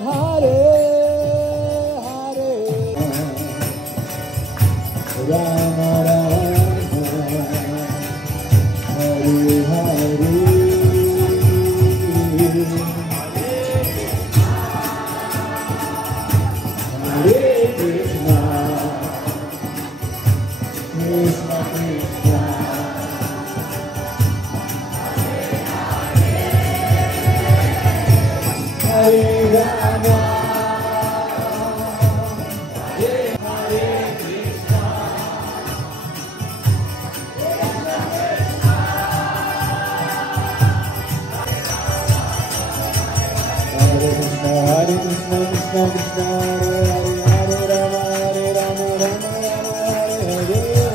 Hare Hare Rama Rama Hare Hare Hare Krishna, Krishna Krishna, Hare Hare, Hare Rama, Rama Rama, Hare Hare.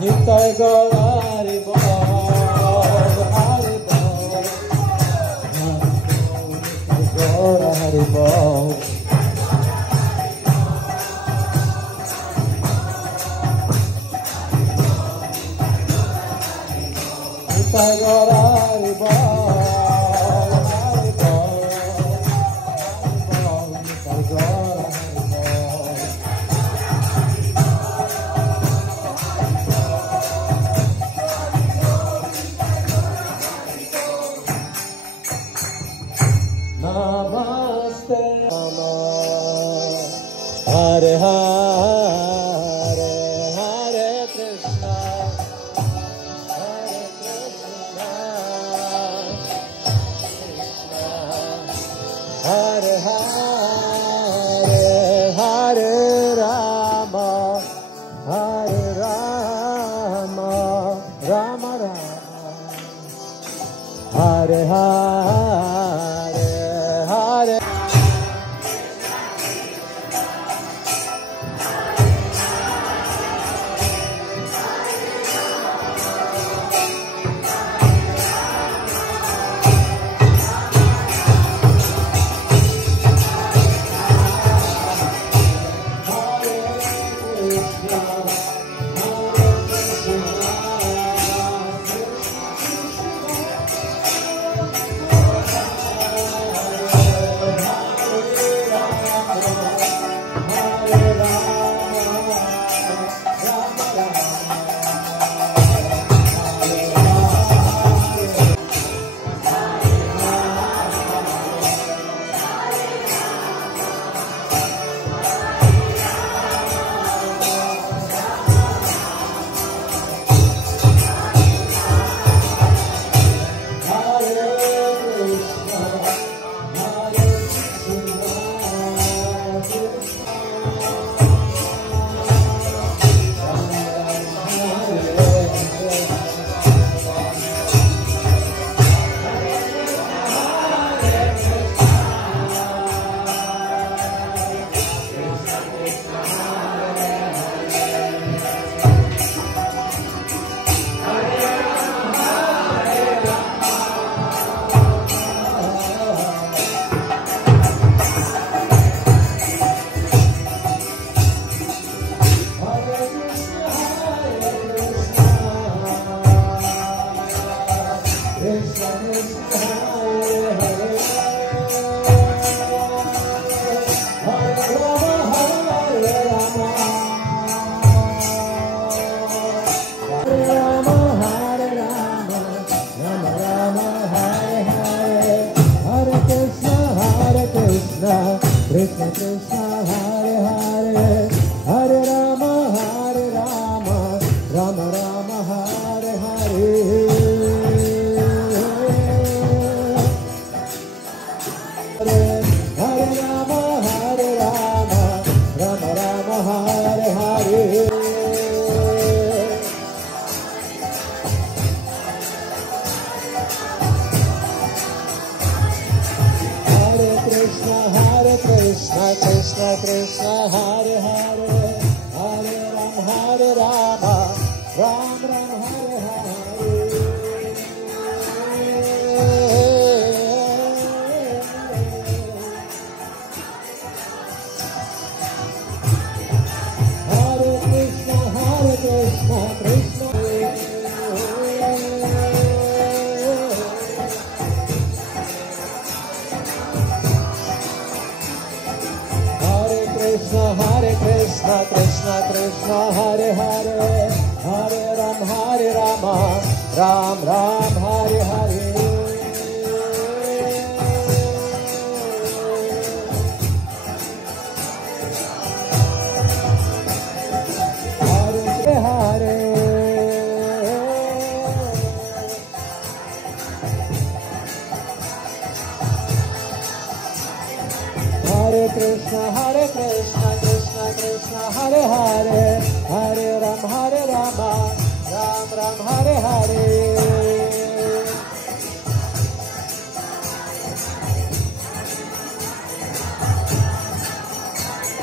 Nitai Gaura Hari Bol, Hari Bol, Nitai Gaura Hari Bol. Nitai Gaura Hari Bol, Hari Bol, Nitai Gaura Hari Bol. Namaste Rama Hare Hare Hare Krishna Hare Krishna Krishna Hare Hare Hare Rama Hare Rama Rama Rama Hare Hare Hare Krishna Krishna Hare Hare Hare Rama Rama Rama Hare Hare Hare Rama Rama Rama Hare Hare Krishna Krishna Krishna Hare Hare Hare Rama Ram Ram Hare Hare Hare Krishna Krishna Krishna Krishna Hare Hare Hare Rama Ram Ram Hare Hare Hare Hare Hare Krishna Krishna Krishna Hare Hare Hare Rama Ram Ram Hare Hare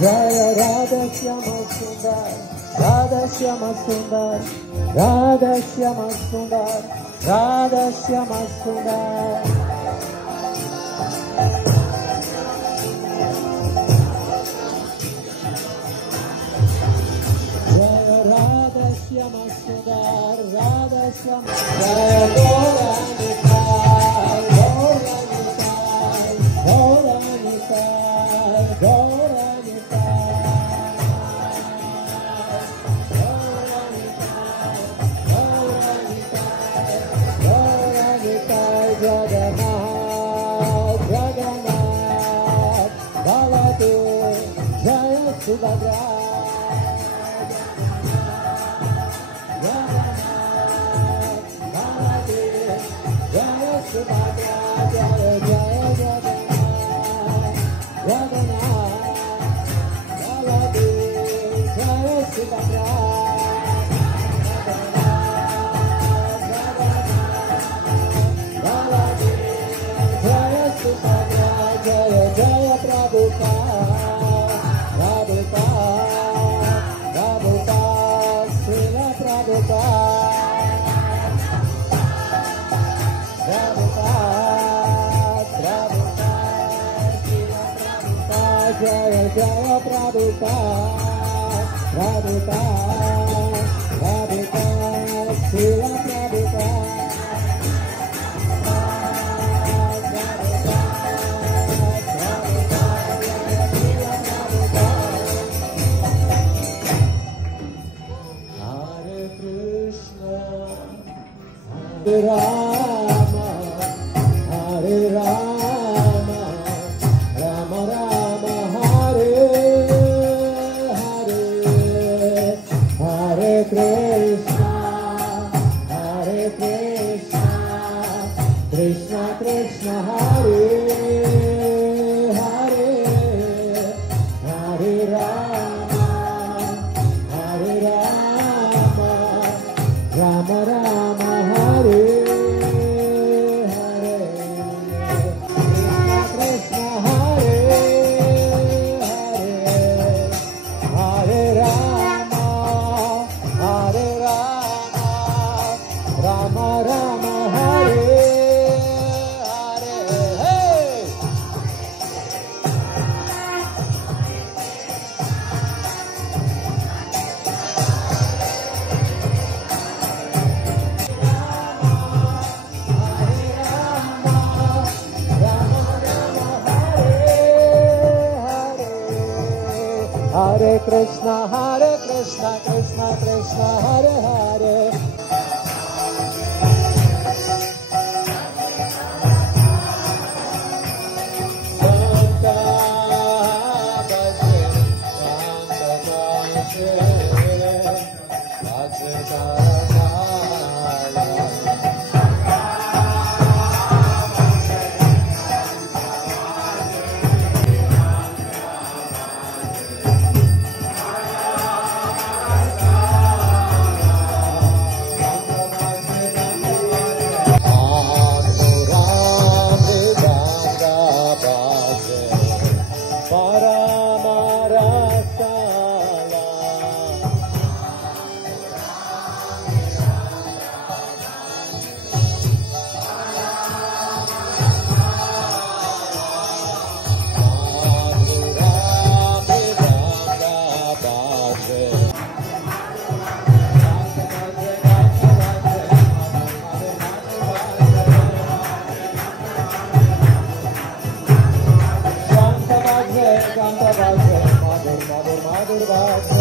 Jaya Radha Shyama Sundar Radha Shyama Sundar Radha Shyama Sundar Radha Shyama Sundar Shyama Sundar Radha Shyama Jaya Gauranitai Gauranitai Gauranitai Gauranitai Jagannath Jagannath Baladev Jaya Subhadra Jaya Jaya Prabhupada Prabhupada Prabhupada Srila Prabhupada Hare Krishna Hare Rama Hare Rama Rama Rama Hare Hare Hare Krishna Krishna Krishna Hare Hare Hare Rama Rama Rama Hare Hare Krishna Hare Hare Rama Rama Rama Hare Hare Hey Hare Krishna Krishna Krishna Hare Hare Santa Ganta Bhasya, Madhur Madhur Madhur Bhasya.